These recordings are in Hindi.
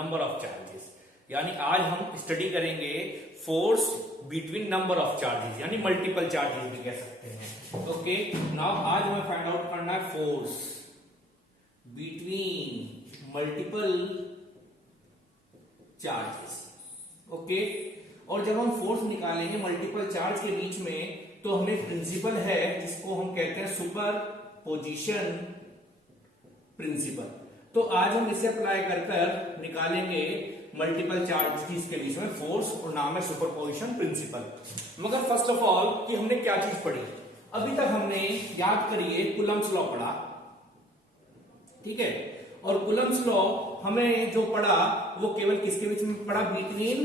Number of charges. यानी आज हम स्टडी करेंगे force between number of charges, यानी मल्टीपल चार्जेस भी कह सकते हैं। ओके, नाउ आज हमें फाइंड आउट करना है force between multiple charges. Okay, और जब हम फोर्स निकालेंगे मल्टीपल चार्ज के बीच में, तो हमें एक प्रिंसिपल है जिसको हम कहते हैं सुपर पोजिशन प्रिंसिपल। तो आज हम इसे अप्लाई कर कर निकालेंगे मल्टीपल चार्जेस के बीच में फोर्स, और नाम है सुपर पोजिशन प्रिंसिपल। मगर फर्स्ट ऑफ ऑल कि हमने क्या चीज पढ़ी, अभी तक हमने याद करिए कूलम्स लॉ पढ़ा, ठीक है। और कूलम्स लॉ हमें जो पढ़ा वो केवल किसके बीच में पढ़ा, बिटवीन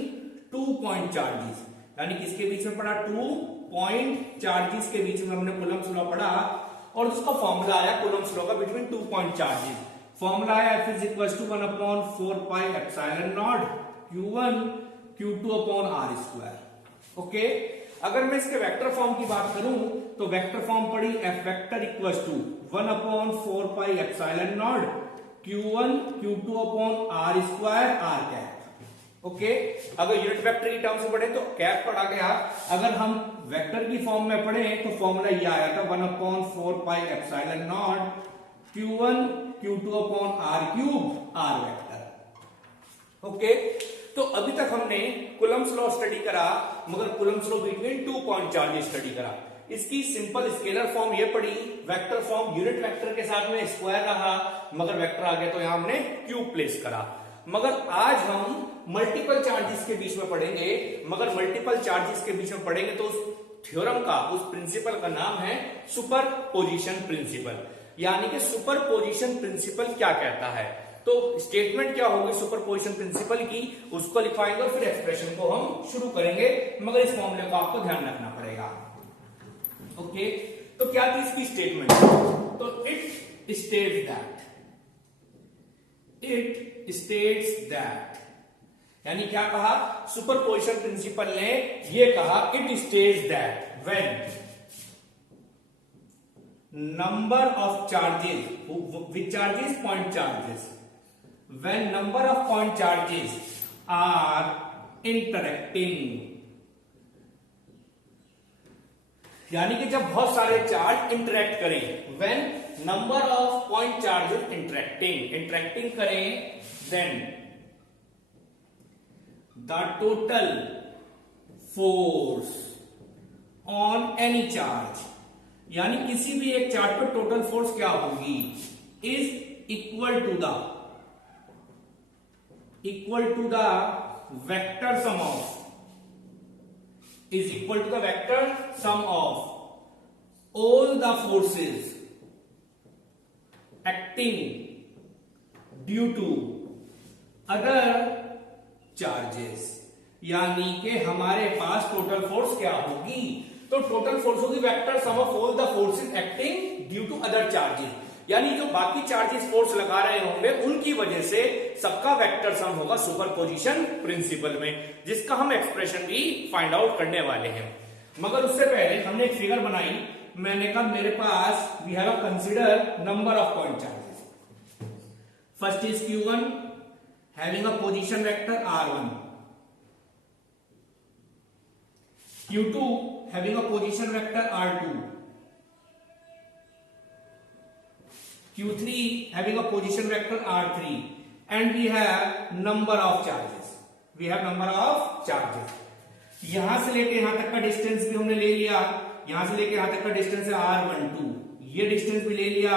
2 पॉइंट चार्जेस, यानी किसके बीच में पढ़ा, 2 पॉइंट चार्जेस के बीच में हमने कूलम्स लॉ पढ़ा। और उसका फॉर्मूला आया कूलम्स लॉ का बिटवीन 2 पॉइंट चार्जेस। फॉर्मूला आया F = 1/4 pi epsilon naught Q1 Q2/r²। Okay, अगर मैं इसके वेक्टर फॉर्म की बात करूं तो वेक्टर फॉर्म पड़ी F vector = 1/4 pi epsilon naught Q1 Q2/r² r cap. Okay, अगर यूनिट वेक्टर की टर्म्स में पढ़े तो कैप पढ़ा गया। अगर हम वेक्टर की फॉर्म में पढ़े तो फॉर्मूला ये आया था 1/4 pi epsilon naught Q1 Q2/r³ r vector. Okay, तो अभी तक हमने कूलम्स लॉ स्टडी करा, मगर Coulomb's law between 2 point charges study करा। इसकी सिंपल स्केलर फॉर्म ये पड़ी, वेक्टर फॉर्म यूनिट वेक्टर के साथ में स्क्वायर रहा, मगर वेक्टर आ गया तो यहां हमने क्यूब प्लेस करा। मगर आज हम मल्टीपल चार्जेस के बीच में पढ़ेंगे, मगर मल्टीपल चार्जेस के बीच में पढ़ेंगे तो उस थ्योरम का, उस प्रिंसिपल का नाम है सुपर पोजिशन प्रिंसिपल। यानी कि सुपर पोजिशन प्रिंसिपल क्या कहता है, तो स्टेटमेंट क्या होगी सुपर पोजिशन प्रिंसिपल की, उसको लिखवाएंगे और फिर एक्सप्रेशन को हम शुरू करेंगे, मगर इस फॉर्मूले को आपको ध्यान रखना पड़ेगा। ओके, तो क्या थी इसकी स्टेटमेंट, तो इट स्टेट्स दैट, यानी क्या कहा सुपर पोजिशन प्रिंसिपल ने, ये कहा it states that when number of charges, which charges, point charges, when number of point charges are interacting, यानी कि जब बहुत सारे चार्ज इंटरेक्ट करें, when number of point charges interacting करें, then the total force on any charge, यानी किसी भी एक चार्ज पर टोटल फोर्स क्या होगी, is equal to the vector sum of, is equal to the vector sum of all the forces acting due to other charges. यानी कि हमारे पास टोटल फोर्स क्या होगी, तो टोटल फोर्स होगी vector sum of all the forces acting due to other charges, यानी जो बाकी चार्जेस फोर्स लगा रहे होंगे उनकी वजह से सबका वेक्टर सम होगा सुपरपोजिशन प्रिंसिपल में, जिसका हम एक्सप्रेशन भी फाइंड आउट करने वाले हैं। मगर उससे पहले हमने एक फिगर बनाई, मैंने कहा मेरे पास we have consider number of point charges. First is Q1 having a position vector R1, Q2 having a position vector R2, Q3 having a position vector R3, and we have number of charges. यहां से लेके यहां तक का डिस्टेंस भी हमने ले लिया, यहां से लेके यहां तक का डिस्टेंस है R12, ये डिस्टेंस भी ले लिया,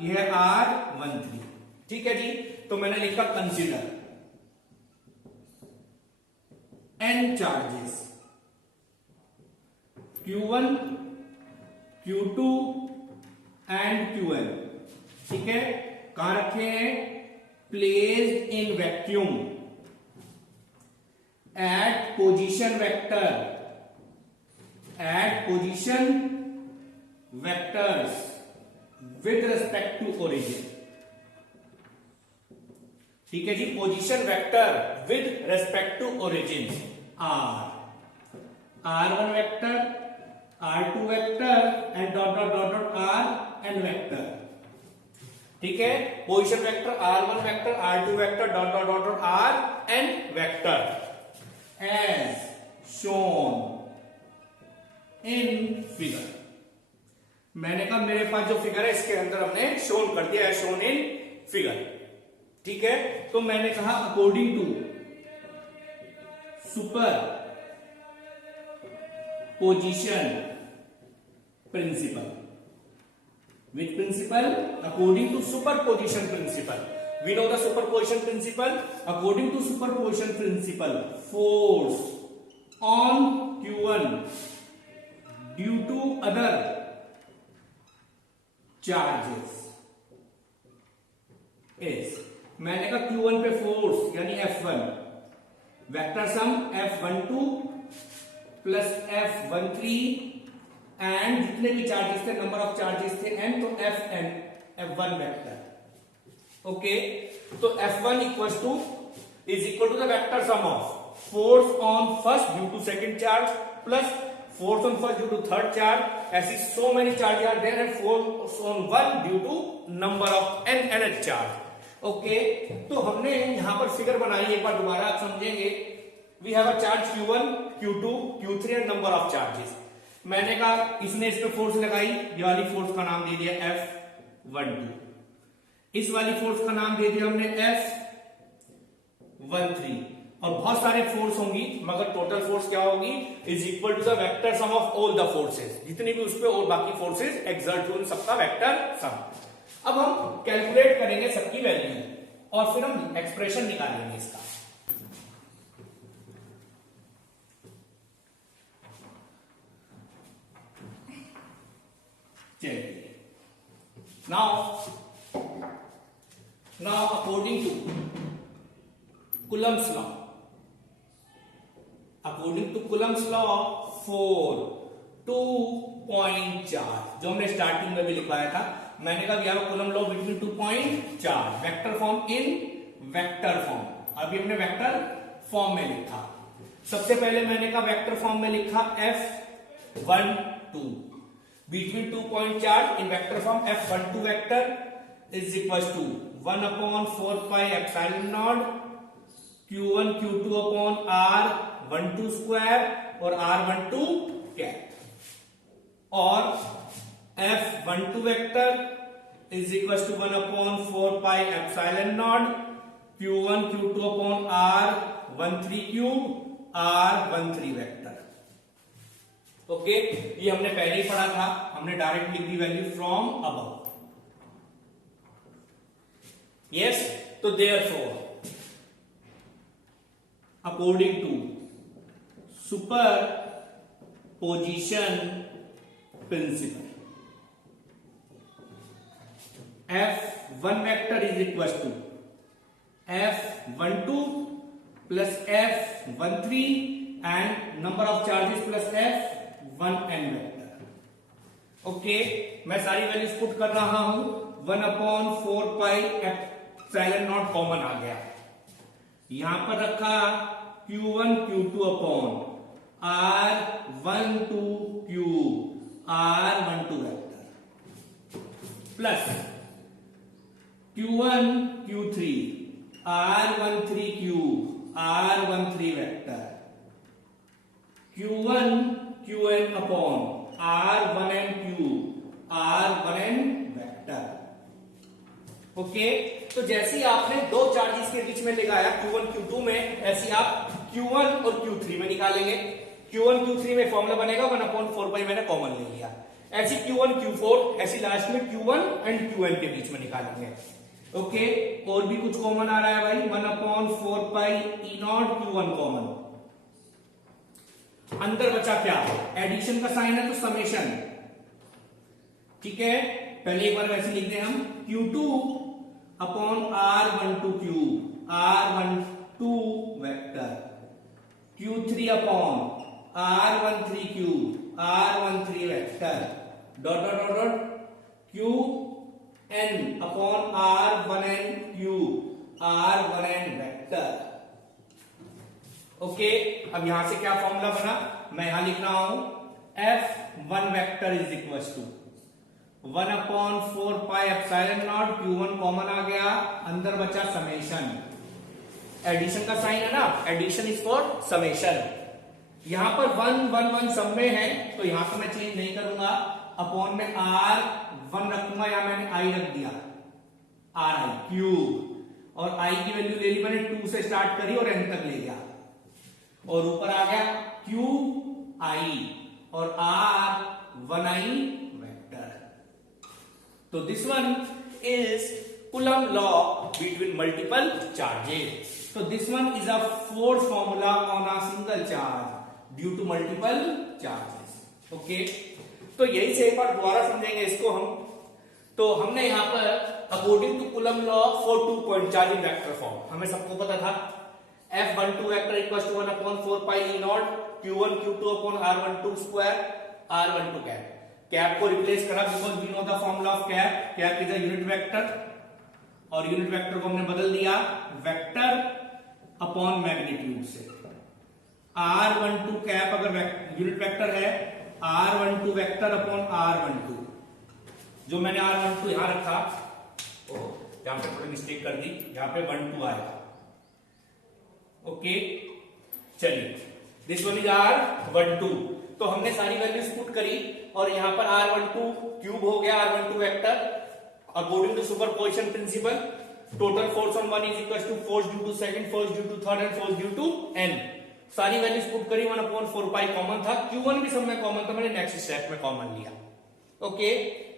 ये है R13। ठीक है जी, तो मैंने लिखा consider n charges, Q1, Q2 and Qn। ठीक है, कहां रखे हैं, placed in vacuum at position vectors with respect to origin. ठीक है जी, position vector with respect to origin, R1 vector, R2 vector and dot dot dot dot R n vector. ठीक है, position vector r1 vector, r2 vector, dot dot dot dot rn vector as shown in figure. मैंने कहा मेरे पास जो फिगर है इसके अंदर हमने शोन कर दिया है, शोन इन फिगर। ठीक है, तो मैंने कहा according to super position principle. Which principle? According to superposition principle. We know the superposition principle. According to superposition principle, force on Q1 due to other charges is, मैंने कहा Q1 पे फोर्स यानी F1, vector sum F12 plus F13 and जितने भी चार्जेस थे, नंबर ऑफ चार्जेस थे n, तो Fn F1 वेक्टर। ओके, तो F1 is equal to the vector sum of force on first due to second charge plus force on first due to third charge, ऐसी so many charge are there and force on one due to number of nth charge. Okay, तो हमने यहां पर फिगर बनाई, एक बार दोबारा आप समझेंगे। We have a charge Q1, Q2, Q3 and number of charges. मैंने कहा इसने इस पे फोर्स लगाई, ये वाली फोर्स का नाम दे दिया F12, इस वाली फोर्स का नाम दे दिया हमने F13, और बहुत सारे फोर्स होंगी मगर टोटल फोर्स क्या होगी, is equal to the vector sum of all the forces, जितनी भी उस पे और बाकी फोर्सेस एक्सर्ट हुए उन सबका वेक्टर सम। अब हम कैलकुलेट करेंगे सबकी वैल्यू और फिर हम एक्सप्रेशन निकालेंगे इसका। Now according to Coulomb's law for 2 point charge, जो हमने स्टार्टिंग में भी लिखवाया था, मैंने कहा यार Coulomb law between 2 point charge, vector form in vector form, अभी हमने वेक्टर फॉर्म में लिखा। सबसे पहले मैंने कहा वेक्टर फॉर्म में लिखा F12 between 2 point charge in vector form F12 vector is equals to 1 upon 4 pi epsilon naught Q1 Q2 upon R12 square और R12 कैप, और F12 vector is equals to 1 upon 4 pi epsilon naught Q1 Q2 upon R13 cube R13 vector। Okay, ये हमने पहले ही पढ़ा था, हमने डायरेक्ट लिख दी वैल्यू फ्रॉम अबव। यस, तो therefore according to super position principle F1 vector is equal to F12 plus F13 and number of charges plus F1n vector. Okay, मैं सारी वैल्यूज पुट कर रहा हूं, 1 upon 4 pi epsilon naught common आ गया, यहां पर रखा Q1 Q2 upon R12 cube R12 vector plus Q1 Q3 R13 cube R13 vector, Q1 Qn upon R1n cube R1n vector. Okay, तो जैसे ही आपने दो चार्जेस के बीच में लगाया Q1 Q2 में, ऐसे आप Q1 और Q3 में निकालेंगे। Q1 Q3 में फॉर्मूला बनेगा 1 अपॉन 4 पाई, मैंने कॉमन ले लिया। ऐसी Q1 Q4 ऐसी लास्ट में Q1 एंड Qn के बीच में निकालेंगे। ओके, और भी कुछ कॉमन आ रहा है भाई, 1 upon 4 pi E not Q1 common, अंदर बचा क्या, एडिशन का साइन है तो समेशन। ठीक है, पहले एक बार वैसे लिख दें हम, Q2 upon R12 cube R12 vector, Q3 upon R13 cube R13 vector, dot dot dot dot Qn upon R1n cube R1n vector. Okay, अब यहां से क्या फॉर्मूला बना, मैं यहां लिख रहा हूं F1 vector is equal to 1/4πε0 Q1 common आ गया, अंदर बचा समेशन। एडिशन का साइन है ना, एडिशन इज फॉर समेशन। यहां पर 1 1 1 सब में है तो यहां पर मैं चेंज नहीं करूंगा, अपॉन में R1 रखूंगा या मैंने I रख दिया, RI क्यूब, और I की वैल्यू ले ली मैंने 2 से स्टार्ट करी और N तक ले गया, और ऊपर आ गया क्यूब I और R1I वेक्टर। तो this one is Coulomb law between multiple charges. So this one is a force formula on a single charge due to multiple charges. Okay? तो यही से एक बार दोबारा समझेंगे इसको हम। तो हमने यहां पर according to Coulomb law for 2 point charge in vector form, हमें सबको पता था F12 vector equals to 1/4πe0 Q1 Q2 upon R12 square R12 cap. Cap को रिप्लेस करा because we know the formula of cap, cap is a unit vector, और यूनिट वेक्टर को हमने बदल दिया वेक्टर अपॉन मैग्नीट्यूड से। R12 कैप अगर यूनिट वेक्टर है, R12 वेक्टर अपॉन R12, जो मैंने R12 यहां रखा, यहां पे थोड़ी मिस्टेक कर दी, यहां पे 12 आएगा। ओके चलिए, दिस वन इज R12। तो हमने सारी वैल्यूज पुट करी और यहां पर R12 क्यूब हो गया, R12 vector according to superposition principle. Total force on one is equal to force due to second, force due to third and force due to n। सारी वैल्यूज पुट करी, 1/4π कॉमन था, Q1 भी सब में कॉमन था, मैंने नेक्स्ट स्टेप में कॉमन लिया। ओके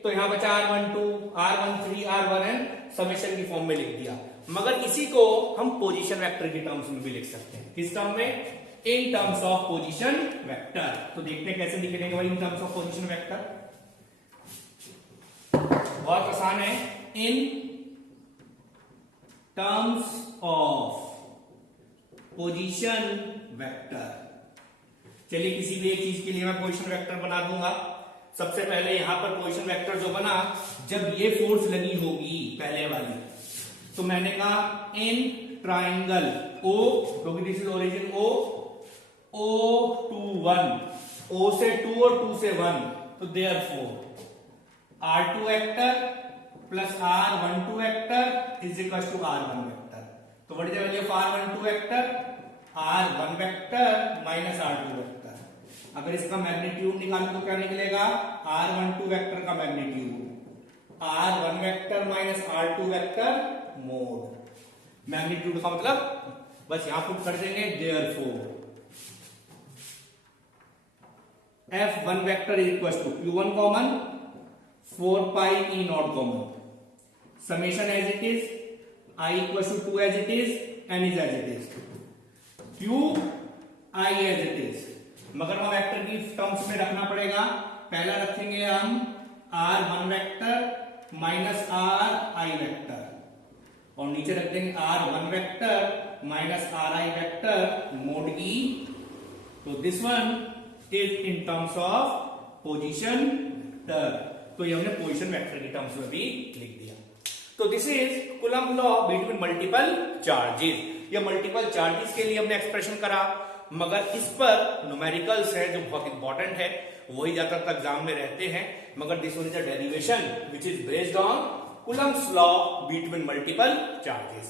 तो यहां बचा R12, R13, R1n समेशन की फॉर्म में लिख दिया। मगर इसी को हम पोजीशन वेक्टर के टर्म्स में भी लिख सकते हैं। किस टर्म में? In terms of position vector. तो देखते हैं कैसे लिखेंगे भाई in terms of position vector. बहुत आसान है, in terms of position vector. चलिए किसी भी एक चीज के लिए मैं पोजीशन वेक्टर बना दूंगा। सबसे पहले यहां पर पोजीशन वेक्टर जो बना, जब ये फोर्स लगी होगी पहले वाली, तो मैंने कहा इन ट्राइंगल O, क्योंकि this is origin O2 1, O से 2 और 2 से 1, तो therefore R2 vector plus R12 vector is equal to R1 vector. तो what is the value of R12 vector? R1 vector minus R2 vector. अगर इसका मैग्नीट्यूड निकालूं तो क्या निकलेगा? R12 वेक्टर का magnitude R1 vector minus R2 vector mod. Magnitude का मतलब बस यहां पुट कर देंगे, therefore F1 vector is equal to Q1 common, 4πe0 common, summation as it is, I equal to 2 as it is, N is as it is, Q I as it is. मगर हम वेक्टर की टर्म्स में रखना पड़ेगा। पहला रखेंगे हम R1 vector minus RI vector, और नीचे रख देंगे R1 vector minus RI vector mode E। तो this one is in terms of position vector. तो ये हमने पोजीशन वेक्टर की टर्म्स में भी लिख दिया। तो this is Coulomb law between multiple charges. ये मल्टीपल चार्जेस के लिए हमने एक्सप्रेशन करा, मगर इस पर न्यूमेरिकल्स है जो बहुत इंपॉर्टेंट है, वही ज्यादातर एग्जाम में रहते हैं। मगर this one is a derivation which is based on Coulomb's law between multiple charges।